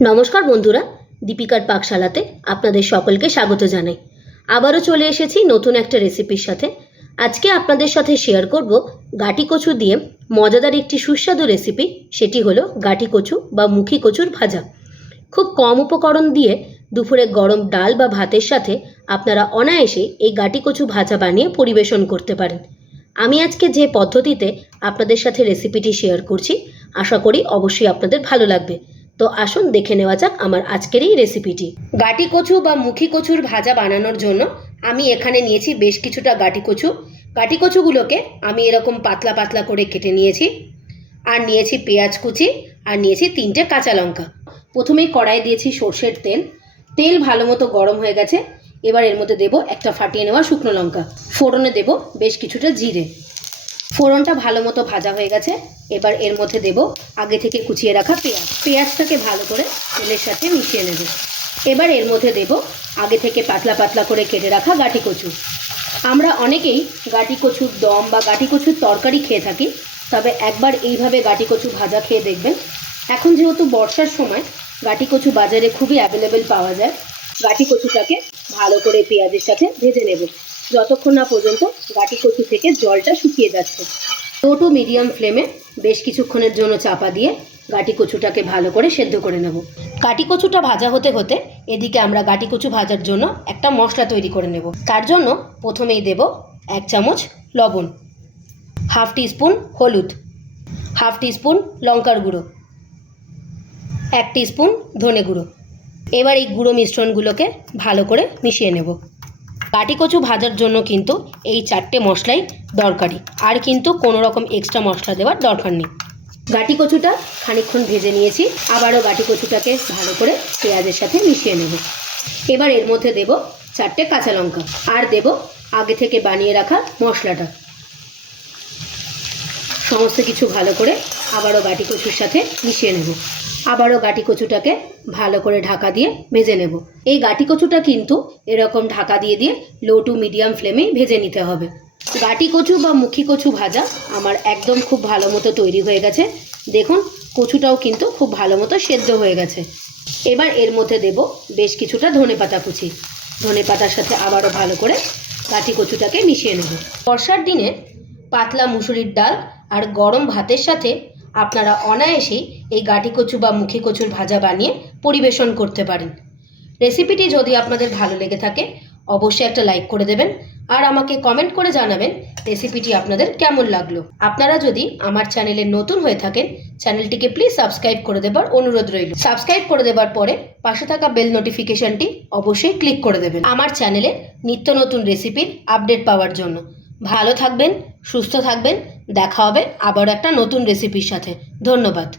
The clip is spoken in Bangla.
নমস্কার বন্ধুরা, দীপিকার পাকশালাতে আপনাদের সকলকে স্বাগত জানাই। আবারও চলে এসেছি নতুন একটা রেসিপির সাথে। আজকে আপনাদের সাথে শেয়ার করব গাটি কচু দিয়ে মজাদার একটি সুস্বাদু রেসিপি সেটি হলো গাটি কচু বা মুখী কচুর ভাজা। খুব কম উপকরণ দিয়ে দুপুরে গরম ডাল বা ভাতের সাথে আপনারা অনায়াসে এই গাটি কচু ভাজা বানিয়ে পরিবেশন করতে পারেন। আমি আজকে যে পদ্ধতিতে আপনাদের সাথে রেসিপিটি শেয়ার করছি, আশা করি অবশ্যই আপনাদের ভালো লাগবে। তো আসুন দেখে নেওয়া যাক আমার আজকের এই রেসিপিটি গাটি কচু বা মুখী কচুর ভাজা বানানোর জন্য আমি এখানে নিয়েছি বেশ কিছুটা গাটি কচু। গাটি কচুগুলোকে আমি এরকম পাতলা পাতলা করে কেটে নিয়েছি। আর নিয়েছি পেঁয়াজ কুচি, আর নিয়েছি তিনটে কাঁচা লঙ্কা। প্রথমেই কড়াই দিয়েছি সর্ষের তেল। তেল ভালো মতো গরম হয়ে গেছে। এবার এর মধ্যে দেব একটা ফাটিয়ে নেওয়া শুকনো লঙ্কা। ফোড়নে দেব বেশ কিছুটা জিরে। ফোড়নটা ভালো মতো ভাজা হয়ে গেছে। এবার এর মধ্যে দেব আগে থেকে কুচিয়ে রাখা পেঁয়াজ। পেঁয়াজটাকে ভালো করে তেলের সাথে মিশিয়ে নেব। এবার এর মধ্যে দেব আগে থেকে পাতলা পাতলা করে কেটে রাখা গাটি কচু। আমরা অনেকেই গাটি কচুর দম বা গাটি কচুর তরকারি খেয়ে থাকি, তবে একবার এইভাবে গাটি কচু ভাজা খেয়ে দেখবেন, এখন যেহেতু বর্ষার সময়, গাটি কচু বাজারে খুবই অ্যাভেলেবেল পাওয়া যায়। গাটি কচুটাকে ভালো করে পেঁয়াজের সাথে ভেজে নেব। যতক্ষণ না পর্যন্ত গাটি কচু থেকে জলটা শুকিয়ে যাচ্ছে। লো টু মিডিয়াম ফ্লেমে বেশ কিছুক্ষণের জন্য চাপা দিয়ে গাটি কচুটাকে ভালো করে সেদ্ধ করে নেব। গাটি কচুটা ভাজা হতে হতে এদিকে আমরা গাটি কচু ভাজার জন্য একটা মশলা তৈরি করে নেব। তার জন্য প্রথমেই দেব এক চামচ লবণ, হাফ টিস্পুন হলুদ, হাফ টিস্পুন লঙ্কার গুঁড়ো, এক টিস্পুন ধনে গুঁড়ো। এবার এই গুঁড়ো মিশ্রণগুলোকে ভালো করে মিশিয়ে নেব। কাটি কচু ভাজার জন্য কিন্তু এই চারটে মশলাই দরকারি। আর কিন্তু কোনো রকম এক্সট্রা মশলা দেওয়ার দরকার নেই। গাটি কচুটা খানিকক্ষণ ভেজে নিয়েছি। আবারও গাটি কচুটাকে ভালো করে পেঁয়াজের সাথে মিশিয়ে নেব। এবার এর মধ্যে দেব চারটে কাঁচা লঙ্কা। আর দেব আগে থেকে বানিয়ে রাখা মশলাটা। সমস্ত কিছু ভালো করে আবারও গাটি কচুর সাথে মিশিয়ে নেব। আবারও গাটি কচুটাকে ভালো করে ঢাকা দিয়ে ভেজে নেব। এই গাটি কচুটা কিন্তু এরকম ঢাকা দিয়ে দিয়ে লো টু মিডিয়াম ফ্লেমেই ভেজে নিতে হবে। গাটি কচু বা মুখী কচু ভাজা আমার একদম খুব ভালো মতো তৈরি হয়ে গেছে। দেখুন, কচুটাও কিন্তু খুব ভালো মতো সেদ্ধ হয়ে গেছে। এবার এর মধ্যে দেব বেশ কিছুটা ধনে পাতা কুচি। ধনে পাতার সাথে আবারও ভালো করে গাটি কচুটাকে মিশিয়ে নেব। বর্ষার দিনে পাতলা মুসুরির ডাল আর গরম ভাতের সাথে আপনারা অনায়াসেই এই গাটি কচু বা মুখী কচুর ভাজা বানিয়ে পরিবেশন করতে পারেন। রেসিপিটি যদি আপনাদের ভালো লেগে থাকে, অবশ্যই একটা লাইক করে দেবেন আর আমাকে কমেন্ট করে জানাবেন রেসিপিটি আপনাদের কেমন লাগল। আপনারা যদি আমার চ্যানেলে নতুন হয়ে থাকেন, চ্যানেলটিকে প্লিজ সাবস্ক্রাইব করে দেবার অনুরোধ রইল। সাবস্ক্রাইব করে দেবার পরে পাশে থাকা বেল নোটিফিকেশনটি অবশ্যই ক্লিক করে দেবেন। আমার চ্যানেলে নিত্য নতুন রেসিপির আপডেট পাওয়ার জন্য। ভালো থাকবেন সুস্থ থাকবেন দেখা হবে আবার একটা নতুন রেসিপির সাথে। ধন্যবাদ।